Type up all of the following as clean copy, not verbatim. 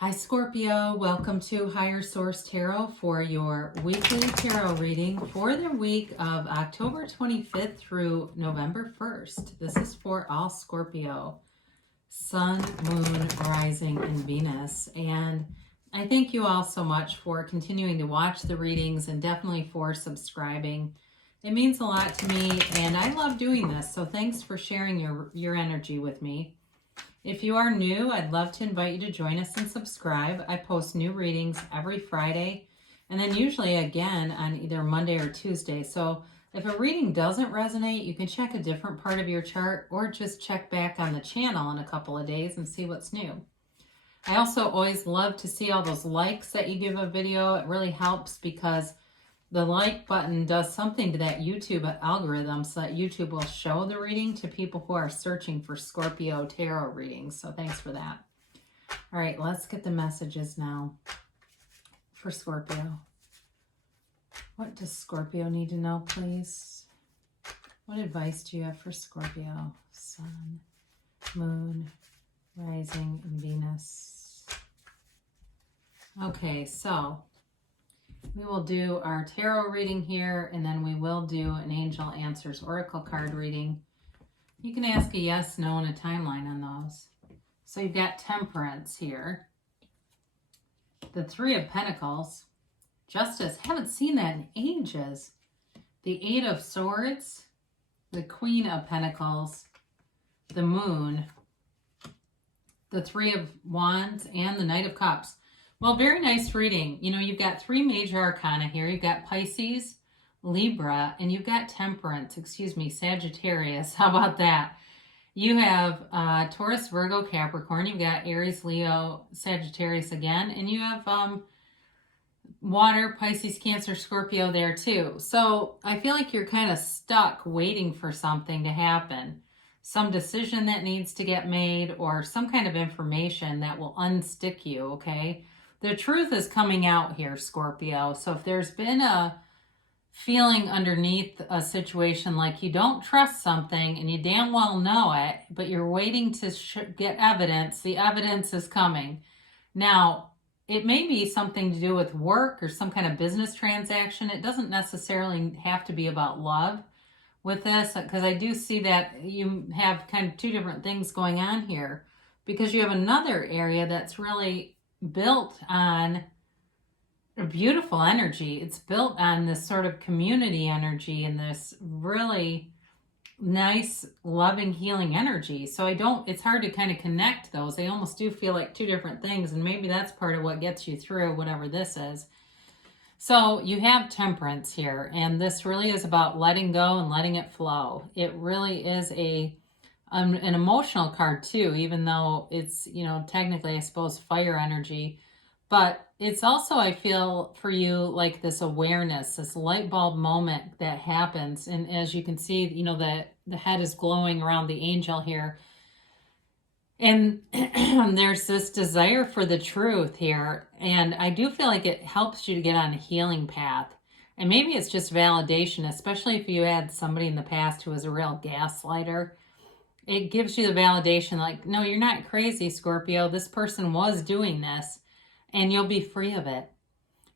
Hi Scorpio, welcome to Higher Source Tarot for your weekly tarot reading for the week of October 25th through November 1st. This is for all Scorpio, Sun, Moon, Rising, and Venus. And I thank you all so much for continuing to watch the readings and definitely for subscribing. It means a lot to me and I love doing this, so thanks for sharing your energy with me. If you are new, I'd love to invite you to join us and subscribe. I post new readings every Friday and then usually again on either Monday or Tuesday. So if a reading doesn't resonate, you can check a different part of your chart or just check back on the channel in a couple of days and see what's new. I also always love to see all those likes that you give a video. It really helps because the like button does something to that YouTube algorithm so that YouTube will show the reading to people who are searching for Scorpio tarot readings. So thanks for that. All right, let's get the messages now for Scorpio. What does Scorpio need to know, please? What advice do you have for Scorpio? Sun, Moon, Rising, and Venus. Okay, so we will do our tarot reading here, and then we will do an Angel Answers Oracle card reading. You can ask a yes, no, and a timeline on those. So you've got Temperance here. The Three of Pentacles. Justice. Haven't seen that in ages. The Eight of Swords. The Queen of Pentacles. The Moon. The Three of Wands, and the Knight of Cups. Well, very nice reading. You know, you've got three major arcana here. You've got Pisces, Libra, and you've got Temperance, Sagittarius. How about that? You have Taurus, Virgo, Capricorn. You've got Aries, Leo, Sagittarius again. And you have Water, Pisces, Cancer, Scorpio there too. So I feel like you're kind of stuck waiting for something to happen. Some decision that needs to get made or some kind of information that will unstick you, okay? The truth is coming out here, Scorpio. So if there's been a feeling underneath a situation like you don't trust something and you damn well know it, but you're waiting to get evidence, the evidence is coming. Now, it may be something to do with work or some kind of business transaction. It doesn't necessarily have to be about love with this, because I do see that you have kind of two different things going on here, because you have another area that's really built on a beautiful energy. It's built on this sort of community energy and this really nice, loving, healing energy. So it's hard to kind of connect those. They almost do feel like two different things, and maybe that's part of what gets you through whatever this is. So you have Temperance here, and this really is about letting go and letting it flow. It really is an emotional card too, even though it's, you know, technically I suppose fire energy, but it's also, I feel for you, like this awareness, this light bulb moment that happens. And as you can see, you know, that the head is glowing around the angel here. And there's this desire for the truth here. And I do feel like it helps you to get on a healing path. And maybe it's just validation, especially if you had somebody in the past who was a real gaslighter. It gives you the validation like, no, you're not crazy, Scorpio. This person was doing this, and you'll be free of it.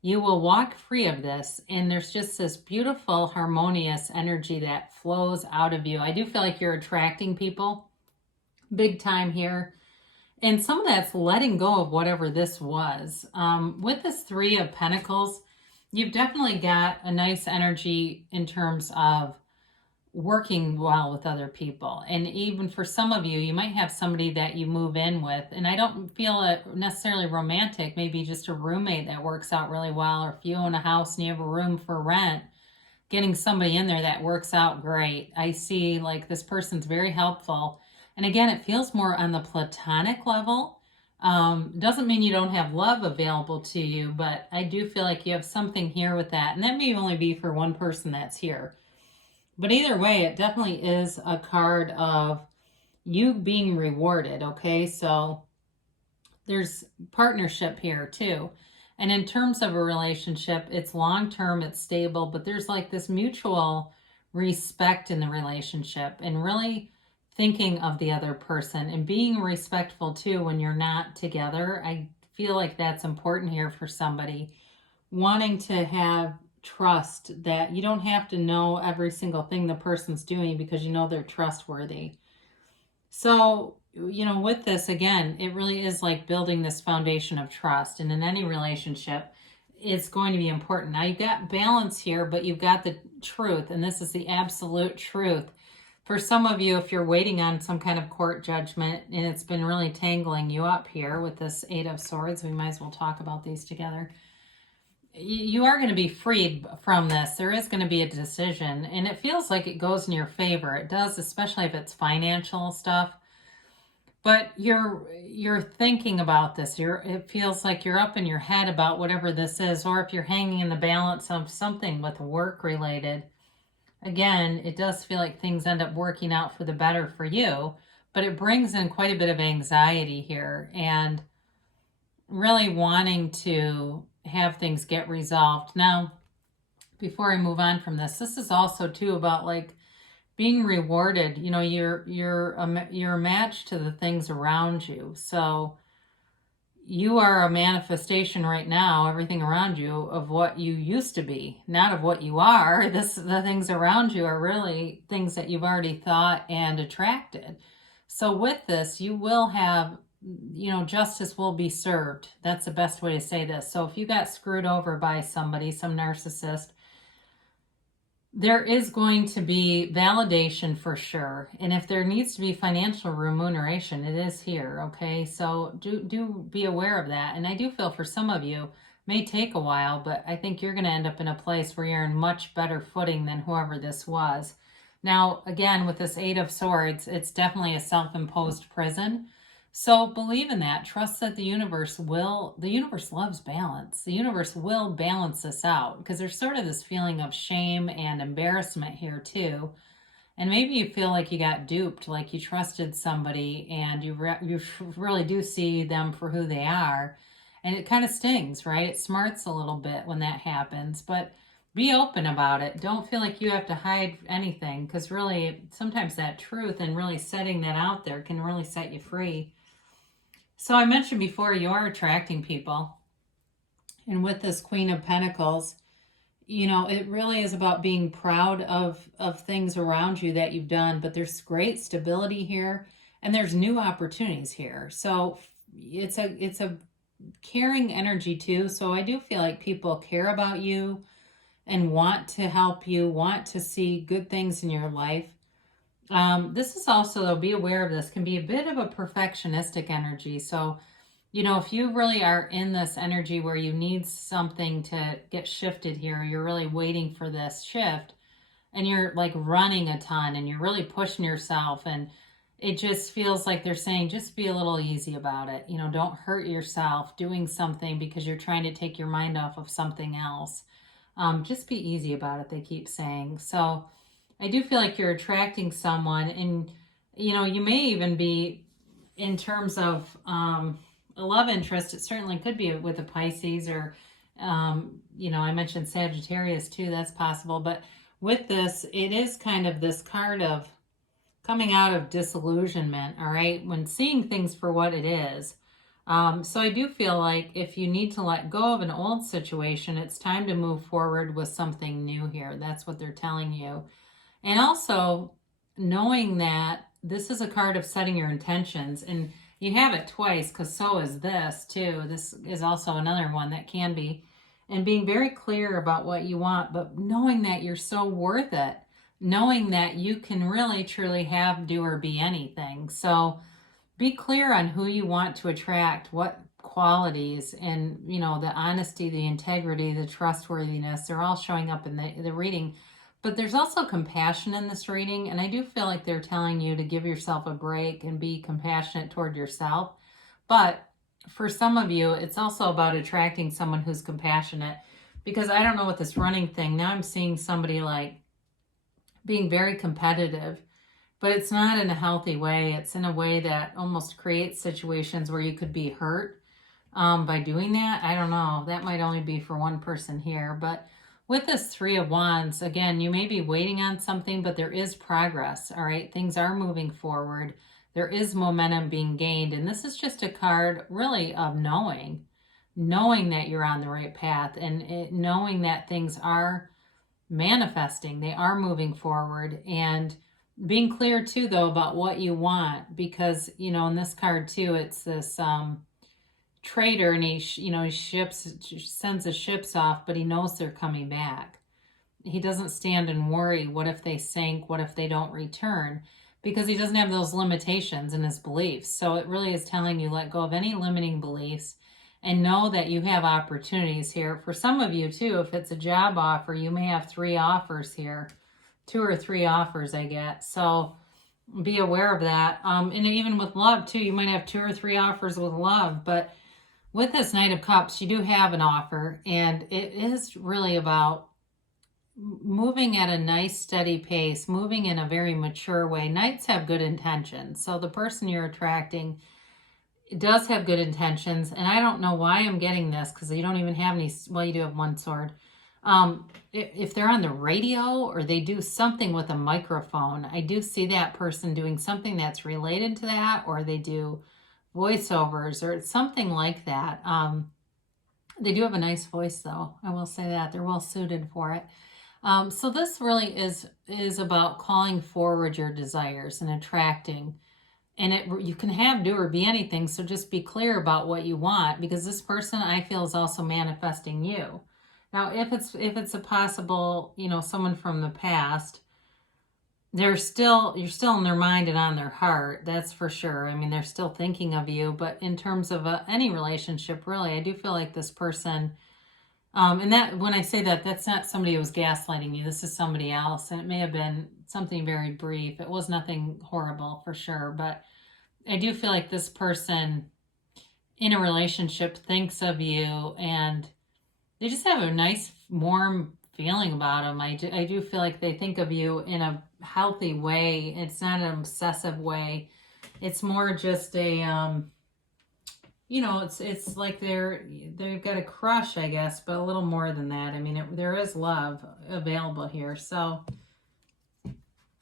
You will walk free of this, and there's just this beautiful, harmonious energy that flows out of you. I do feel like you're attracting people big time here. And some of that's letting go of whatever this was. With this Three of Pentacles, you've definitely got a nice energy in terms of working well with other people. And even for some of you, you might have somebody that you move in with. And I don't feel it necessarily romantic, maybe just a roommate that works out really well. Or if you own a house and you have a room for rent, getting somebody in there that works out great. I see like this person's very helpful. And again, it feels more on the platonic level. Doesn't mean you don't have love available to you, but I do feel like you have something here with that. And that may only be for one person that's here. But either way, it definitely is a card of you being rewarded, okay? So there's partnership here too. And in terms of a relationship, it's long-term, it's stable, but there's like this mutual respect in the relationship and really thinking of the other person and being respectful too when you're not together. I feel like that's important here for somebody. Wanting to have trust that you don't have to know every single thing the person's doing because you know they're trustworthy. So, with this, again, it really is like building this foundation of trust. And in any relationship, it's going to be important. Now, you've got balance here, but you've got the truth. And this is the absolute truth. For some of you, if you're waiting on some kind of court judgment and it's been really tangling you up here with this Eight of Swords, we might as well talk about these together. You are going to be freed from this. There is going to be a decision, and it feels like it goes in your favor. It does, especially if it's financial stuff. But you're thinking about this. It feels like you're up in your head about whatever this is, or if you're hanging in the balance of something with work related. Again, it does feel like things end up working out for the better for you, but it brings in quite a bit of anxiety here and really wanting to have things get resolved. Now, before I move on from this is also too about like being rewarded. You're a match to the things around you. So you are a manifestation right now, everything around you, of what you used to be, not of what you are. The things around you are really things that you've already thought and attracted. So with this, you will have, justice will be served. That's the best way to say this. So if you got screwed over by somebody, some narcissist, there is going to be validation for sure. And if there needs to be financial remuneration, it is here, okay? So do be aware of that. And I do feel for some of you, may take a while, but I think you're going to end up in a place where you're in much better footing than whoever this was. Now, again, with this Eight of Swords, it's definitely a self-imposed prison. So believe in that. Trust that the universe loves balance. The universe will balance this out, because there's sort of this feeling of shame and embarrassment here too. And maybe you feel like you got duped, like you trusted somebody and you really do see them for who they are. And it kind of stings, right? It smarts a little bit when that happens, but be open about it. Don't feel like you have to hide anything, because really sometimes that truth and really setting that out there can really set you free. So I mentioned before, you are attracting people. And with this Queen of Pentacles, it really is about being proud of things around you that you've done, but there's great stability here and there's new opportunities here. So it's a caring energy too. So I do feel like people care about you and want to help you, want to see good things in your life. This is also, though, be aware of this, can be a bit of a perfectionistic energy. So, if you really are in this energy where you need something to get shifted here, you're really waiting for this shift and you're like running a ton and you're really pushing yourself, and it just feels like they're saying, just be a little easy about it. Don't hurt yourself doing something because you're trying to take your mind off of something else. Just be easy about it, they keep saying. So I do feel like you're attracting someone, and, you may even be, in terms of a love interest, it certainly could be with a Pisces or, I mentioned Sagittarius too, that's possible. But with this, it is kind of this card of coming out of disillusionment, all right, when seeing things for what it is. So I do feel like if you need to let go of an old situation, it's time to move forward with something new here. That's what they're telling you. And also knowing that this is a card of setting your intentions, and you have it twice, because so is this too. This is also another one that can be, and being very clear about what you want, but knowing that you're so worth it, knowing that you can really truly have, do, or be anything. So be clear on who you want to attract, what qualities, and the honesty, the integrity, the trustworthiness, they're all showing up in the reading. But there's also compassion in this reading, and I do feel like they're telling you to give yourself a break and be compassionate toward yourself. But for some of you, it's also about attracting someone who's compassionate, because I don't know, with this running thing, now I'm seeing somebody like being very competitive, but it's not in a healthy way. It's in a way that almost creates situations where you could be hurt by doing that. I don't know. That might only be for one person here, but with this Three of Wands, again, you may be waiting on something, but there is progress, all right? Things are moving forward. There is momentum being gained, and this is just a card really of knowing. knowing that you're on the right path, and knowing that things are manifesting, they are moving forward, and being clear too though about what you want, because you know in this card too it's this trader, and he sends the ships off, but he knows they're coming back. He doesn't stand and worry, what if they sink, what if they don't return, because he doesn't have those limitations in his beliefs. So it really is telling you, let go of any limiting beliefs and know that you have opportunities here. For some of you too, if it's a job offer, you may have 3 offers here, 2 or 3 offers I get. So be aware of that. And even with love too, you might have 2 or 3 offers with love, but with this Knight of Cups, you do have an offer, and it is really about moving at a nice steady pace, moving in a very mature way. Knights have good intentions, so the person you're attracting does have good intentions. And I don't know why I'm getting this, because you don't even have any, well, you do have 1 sword. If they're on the radio or they do something with a microphone, I do see that person doing something that's related to that, or they do voiceovers or something like that. They do have a nice voice though, I will say that. They're well suited for it. So this really is about calling forward your desires and attracting. And you can have, do, or be anything, so just be clear about what you want, because this person I feel is also manifesting you. Now, if it's a possible, someone from the past, you're still in their mind and on their heart, that's for sure. I mean, they're still thinking of you, but in terms of any relationship, really, I do feel like this person, and that when I say that, that's not somebody who was gaslighting you. This is somebody else, and it may have been something very brief. It was nothing horrible for sure, but I do feel like this person in a relationship thinks of you, and they just have a nice, warm feeling about them. I do feel like they think of you in a healthy way. It's not an obsessive way. It's more just a, it's like they've got a crush, I guess, but a little more than that. I mean, there is love available here. So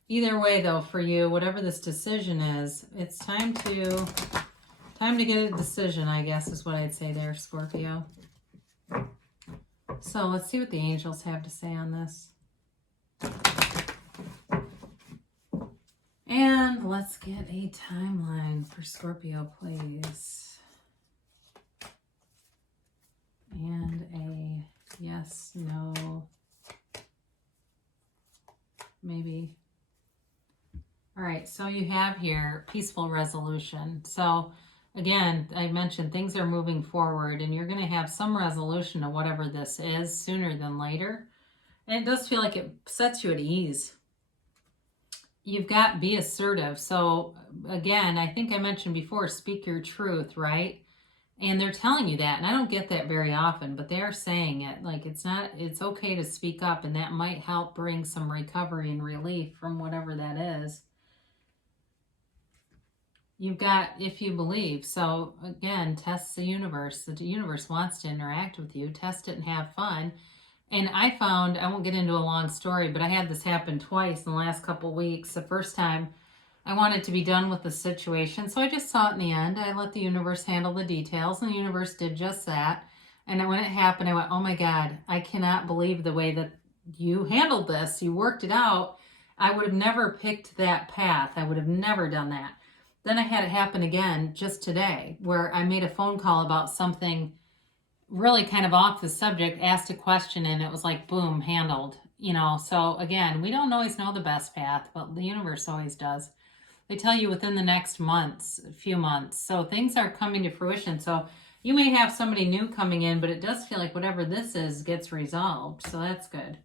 either way, though, for you, whatever this decision is, it's time to get a decision, I guess, is what I'd say there, Scorpio. So let's see what the angels have to say on this. And let's get a timeline for Scorpio, please. And a yes, no, maybe. All right, so you have here peaceful resolution. So again, I mentioned things are moving forward, and you're going to have some resolution to whatever this is sooner than later. And it does feel like it sets you at ease. You've got be assertive. So again, I think I mentioned before, speak your truth, right? And they're telling you that, and I don't get that very often, but they're saying it. Like it's okay to speak up, and that might help bring some recovery and relief from whatever that is. You've got, if you believe. So again, test the universe. The universe wants to interact with you. Test it and have fun. And I found, I won't get into a long story, but I had this happen twice in the last couple weeks. The first time, I wanted to be done with the situation, so I just saw it in the end. I let the universe handle the details, and the universe did just that. And then when it happened, I went, oh my God, I cannot believe the way that you handled this. You worked it out. I would have never picked that path. I would have never done that. Then I had it happen again just today, where I made a phone call about something really kind of off the subject, asked a question, and it was like, boom, handled. So again, we don't always know the best path, but the universe always does. They tell you within the next few months. So things are coming to fruition. So you may have somebody new coming in, but it does feel like whatever this is gets resolved. So that's good.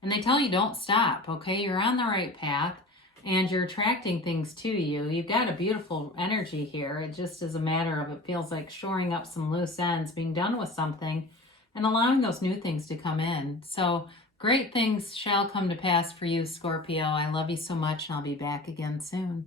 And they tell you don't stop, okay? You're on the right path, and you're attracting things to you. You've got a beautiful energy here. It just is a matter of, it feels like shoring up some loose ends, being done with something, and allowing those new things to come in. So great things shall come to pass for you, Scorpio. I love you so much, and I'll be back again soon.